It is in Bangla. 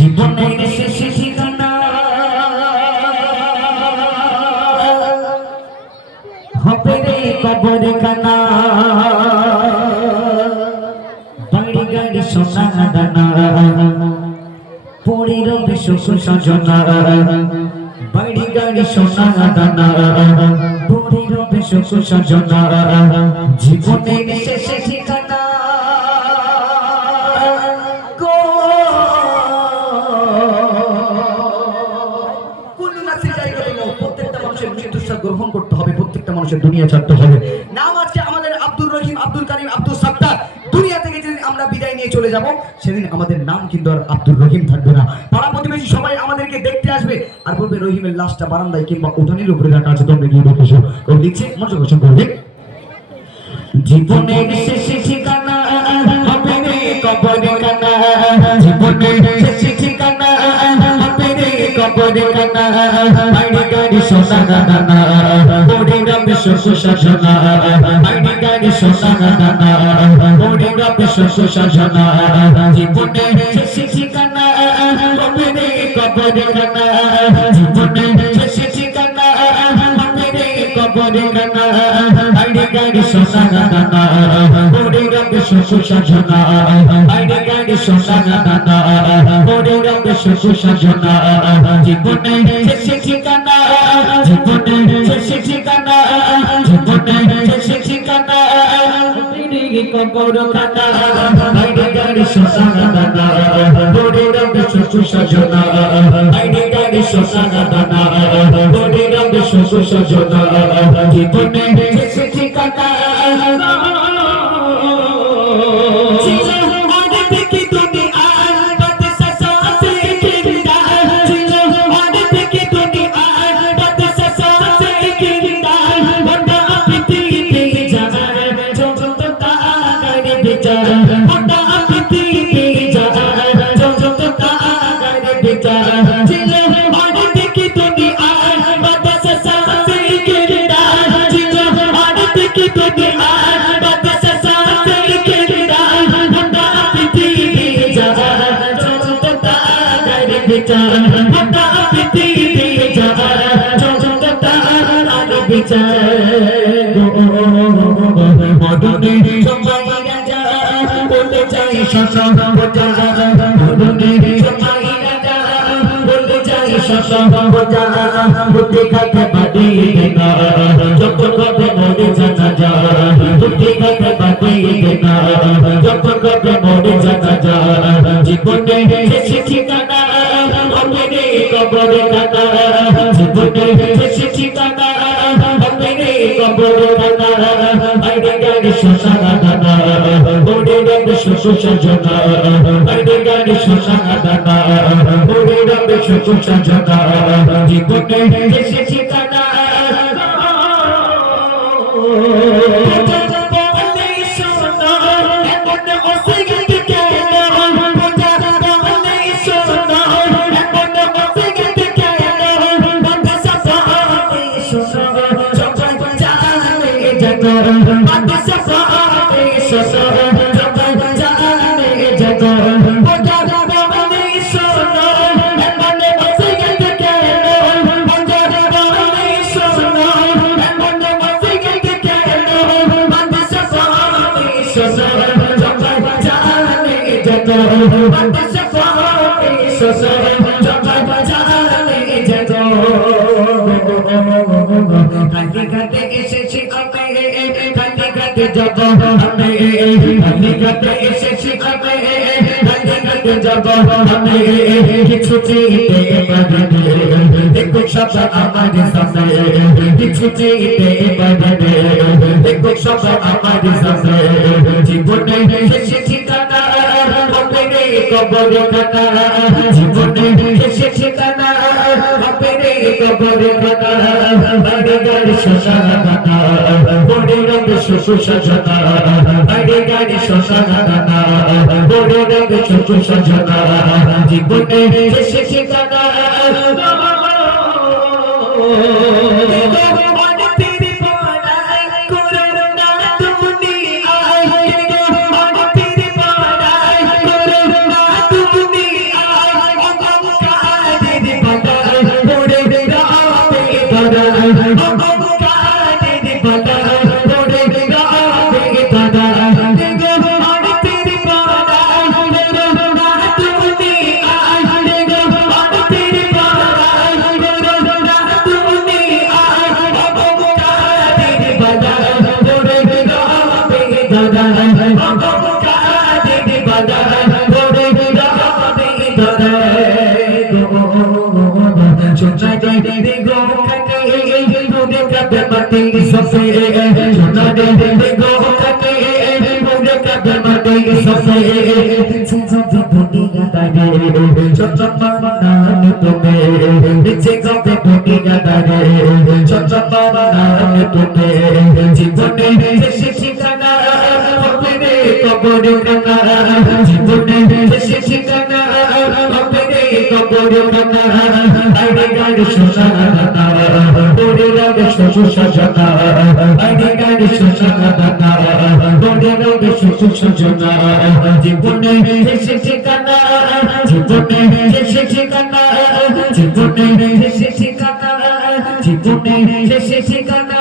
জীবনের শেষে ঠিকানা হবে রে কবর খানা, বাড়ি গাড়ি সোনা দানা পড়ে রবে সুখ সজনা, বাড়ি গাড়ি সোনা দানা পড়ে রবে সুখ সজনা। জীবনের শেষে ঠিকানা গ্রহণ করতে হবে, প্রত্যেকটা মানুষের দুনিয়া ছাড়তে হবে। নাম আছে আমাদের আব্দুর রহিম, আব্দুল কারিম, আব্দুল সাত্তার। দুনিয়া থেকে যেদিন আমরা বিদায় নিয়ে চলে যাব সেদিন আমাদের নাম কিন্তু আর আব্দুর রহিম থাকবে না। পাড়া প্রতিবেশী সবাই আমাদেরকে দেখতে আসবে আর বলবে রহিমের লাশটা বারান্দায় কিংবা উঠানের উপরে রাখা আছে, তোমরা গিয়ে দেখেছো। ও লিখছে মনোযোগ করবে। জীবনের শেষে ঠিকানা হবে রে কবর খানা, জীবনের শেষে ঠিকানা হবে রে কবর খানা, বাড়ি গাড়ি সোনা দানা পড়ে রবে সুখ সজনা, বাড়ি গাড়ি সোনা দানা পড়ে রবে সুখ সজনা। জীবনের শেষে ঠিকানা হবে রে কবর খানা, জীবনের শেষে ঠিকানা হবে রে কবর খানা, বাড়ি গাড়ি সোনা দানা পড়ে রবে সুখ সজনা, বাড়ি গাড়ি সোনা দানা পড়ে রবে সুখ সজনা। জীবনের শেষে ঠিকানা, জীবনের শেষে ঠিকানা, জীবনের শেষে ঠিকানা কবর খানা, বাড়ি গাড়ি সোনা দানা পড়ে রবে সুখ সজনা, বাড়ি গাড়ি সোনা দানা পড়ে রবে সুখ সজনা। জীবনের শেষে ঠিকানা জীবনের শেষে ঠিকানা হবে রে কবর খানা, জীবনের শেষে ঠিকানা হবে রে কবর খানা, বাড়ি গাড়ি সোনা দানা পড়ে রবে সুখ সজনা, বাড়ি গাড়ি সোনা দানা পড়ে রবে সুখ সজনা। জীবনের শেষে ঠিকানা এসেছি যাব আমি, কালিকাতে এসেছি যাব আমি, কিছু চিনতে পারবে দেখো সব আমার সামনে, কিছু চিনতে পারবে দেখো সব আমার সামনে। জীবনের শেষে ঠিকানা হবে রে কবর খানা, জীবনের শেষে ঠিকানা হবে রে কবর খানা, বাড়ি গাড়ি সোনা দানা পড়ে রবে সুখ সজনা, বাড়ি গাড়ি সোনা দানা পড়ে রবে সুখ সজনা। জীবনের শেষে ঠিকানা ধরে গো সোনা দে গো কাকে মুড়ে কাবে মাটি সফে সোনা দে গো কাকে মুড়ে কাবে মাটি সফে সব বনি গাদা রে চচমা নাম তুমি নিচে গবে বনি গাদা রে চচমা নাম তুমি জীবনে শেষ ঠিকানা হবে রে কবর কানা জীবনে শেষ ঠিকানা হবে রে কবর কানা আইরে গাড়ি সোনা দানা ওরে রাগে শ্বশুর শাসনা আইরে গাড়ি সোনা দানা ওরে রাগে শ্বশুর শাসনা জীবনে শেষ ঠিকানা জীবনে শেষ ঠিকানা জীবনে শেষ ঠিকানা জীবনে শেষ ঠিকানা